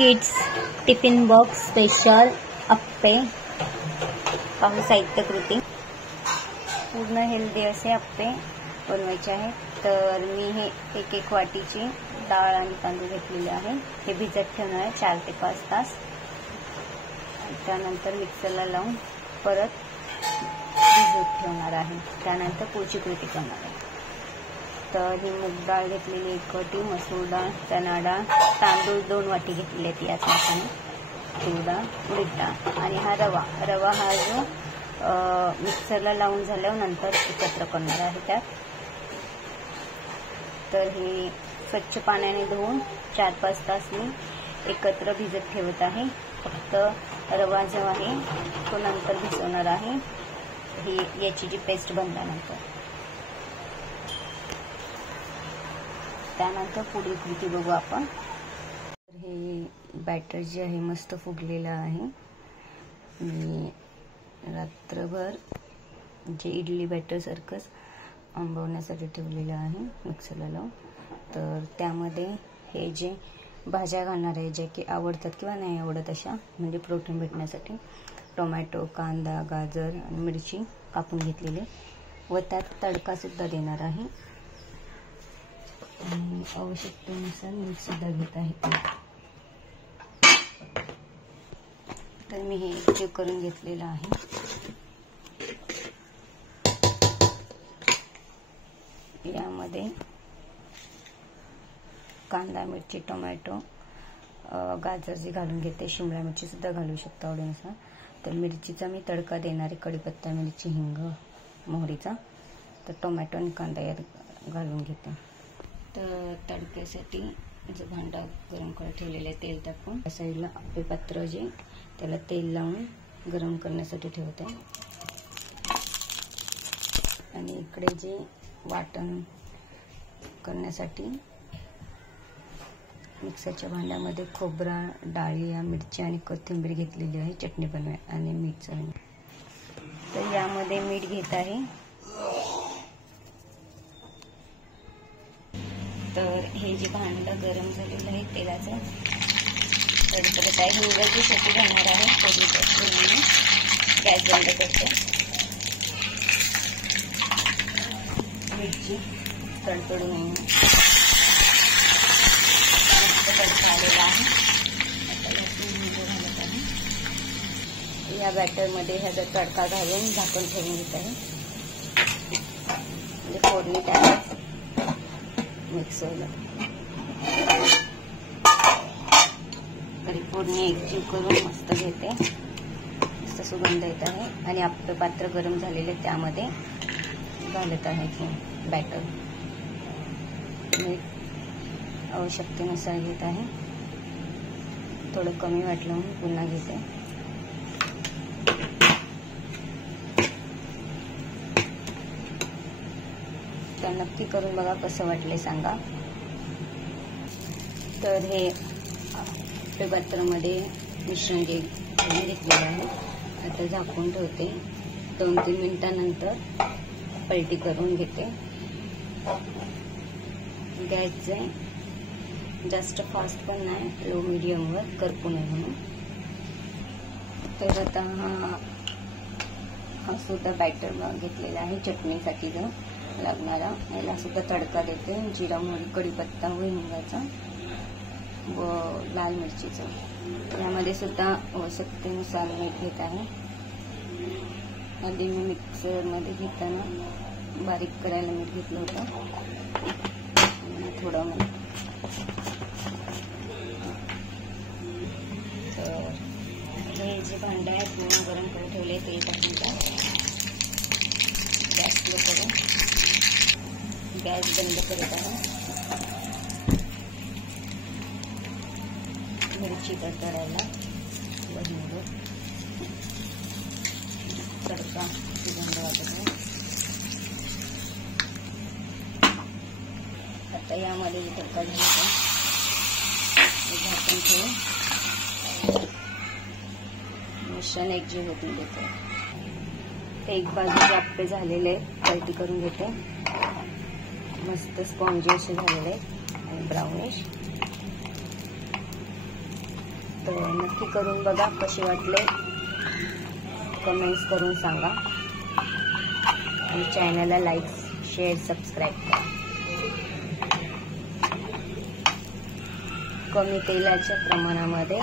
Kids tiffin box special अप्पे. पाहू साहित्य कृती. पूर्ण हेल्दी असे अप्पे बनवायचे आहेत. तर मी हे एक वाटीची डाळ आणि तांदूळ घेतलेले आहे. हे भिजत ठेवणार आहे 4 ते 5 तास. त्यानंतर मिक्सरला लावून परत भिजत ठेवणार आहे. त्यानंतर पुढची कृती करणार आहे. तर ही मूग डाळ घेतलेली 1 वाटी, मसूर डाळ, चणा डाळ, तांदूळ 2 वाटी घेतलेले आहेत. याच मापाने तूर डाळ, उडीद डाळ आणि हा रवा हा जो मिक्सरला लावून झाल्यावर नंतर एकत्र करणार आहे त्यात. तर हे स्वच्छ पाण्याने धुवून 4-5 तास मी एकत्र भिजत ठेवत आहे. फक्त रवा जो आहे तो नंतर भिजवणार आहे, ही याची जी पेस्ट बनल्यानंतर. त्यानंतर पुढील कृती बघू आपण. हे बॅटर जे आहे मस्त फुगलेलं आहे. मी रात्रभर जे इडली बॅटर सारखंच आंबवण्यासाठी ठेवलेलं आहे मिक्सरला लावून. तर त्यामध्ये हे जे भाज्या घालणार आहे, जे की आवडतात किंवा नाही आवडत अशा, म्हणजे प्रोटीन भेटण्यासाठी टोमॅटो, कांदा, गाजर आणि मिरची कापून घेतलेले व त्यात तडका सुद्धा देणार आहे. आणि आवश्यकतेनुसार मीठ सुद्धा घेत आहे. तर मी हे एकजीव करून घेतलेलं आहे. यामध्ये कांदा, मिरची, टोमॅटो, गाजर जे घालून घेते, शिमला मिरची सुद्धा घालू शकता आवडीनुसार. तर मिरचीचा मी तडका देणार आहे, कढीपत्ता, मिरची, हिंग, मोहरीचा. तर टोमॅटो आणि कांदा यात घालून घेते. तर तडक्यासाठी जो भांडा गरम करत ठेवलेलं आहे तेल टाकून, त्या साईडला आपले पात्र जे त्याला तेल लावून गरम करण्यासाठी ठेवते. आणि इकडे जे वाटण करण्यासाठी मिक्सरच्या भांड्यामध्ये खोबरा, डाळी, मिरची आणि कोथिंबीर घेतलेली आहे चटणी बनवाय आणि मीठ चवी. तर यामध्ये मीठ घेत आहे. तर हे जे भांडं गरम झालेलं आहे तेलाचं, तडतडत आहे. हिंगाची शेती घालणार आहे. गॅस बंद करते. मिरची तडतडून तडका आलेला आहे. आता घालत आहे. या बॅटरमध्ये ह्याचा तडका घालून झाकण ठेवून घेत आहे. म्हणजे फोडणी टाकायची मिक्सरला. तरी फोडणी एकजीव करून मस्त घेते. मस्त सुगंध येत आहे. आणि आपलं पात्र गरम झालेले त्यामध्ये घालत आहे की बॅटर. मीठ आवश्यकतेनुसार घेत आहे. थोडं कमी वाटलं म्हणून पुन्हा घेते. तर नक्की करून बघा, कसं वाटले सांगा. तर हे आपल्या पात्रामध्ये मिश्रण जे घेतलेलं आहे आता झाकून ठेवते. 2-3 मिनिटांनंतर पलटी करून घेते. गॅसचे जास्त फास्ट पण नाही, लो मीडियमवर करपू नये म्हणून. तर आता हा सुद्धा बॅटर घेतलेला आहे चटणीसाठी जो लागणारा. याला सुद्धा तडका देते. जिरा, मोहरी, कढीपत्ता व हिंगाचा व लाल मिरचीचा. यामध्ये सुद्धा आवश्यकतेनुसार मीठ घेत आहे. आधी मी मिक्सरमध्ये घेताना बारीक करायला मीठ घेतलं होतं. थोडं मीठ. तर हे जे भांडे आहेत पूर्ण गरम करून ठेवले ते टाकून गॅस स्लो करून गॅस बंद करत आहे. मिरची तडतडायला व हिंग तडका सुगंध वाटत आहे. आता यामध्ये जे तडका झाला झाकून ठेवून मिश्रण एकजीव होऊन देते. एक बाजूचे आप्पे झालेले पलटी करून घेते. मस्त स्पॉन्जी असे झालेले आणि ब्राउनिश. तर नक्की करून बघा, कसे वाटले कमेंट्स करून सांगा आणि चॅनलला लाईक शेअर सबस्क्राईब करा. कमी तेलाच्या प्रमाणामध्ये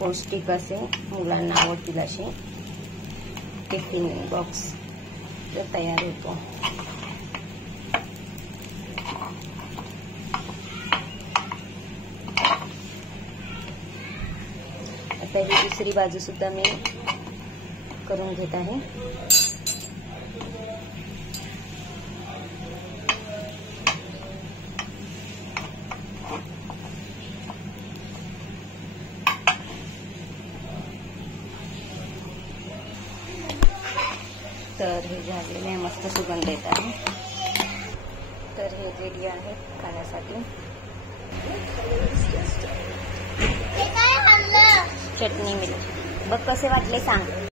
पौष्टिक असे मुलांना आवडतील असे टिफिन बॉक्स तयार होतो. आता ही दुसरी बाजू सुद्धा मी करून घेत आहे. तर हे झालेले आहे, मस्त सुगंध येत आहे. तर हे रेडी आहे खाण्यासाठी. चटणी मीठ बघ कसे वाटले सांग.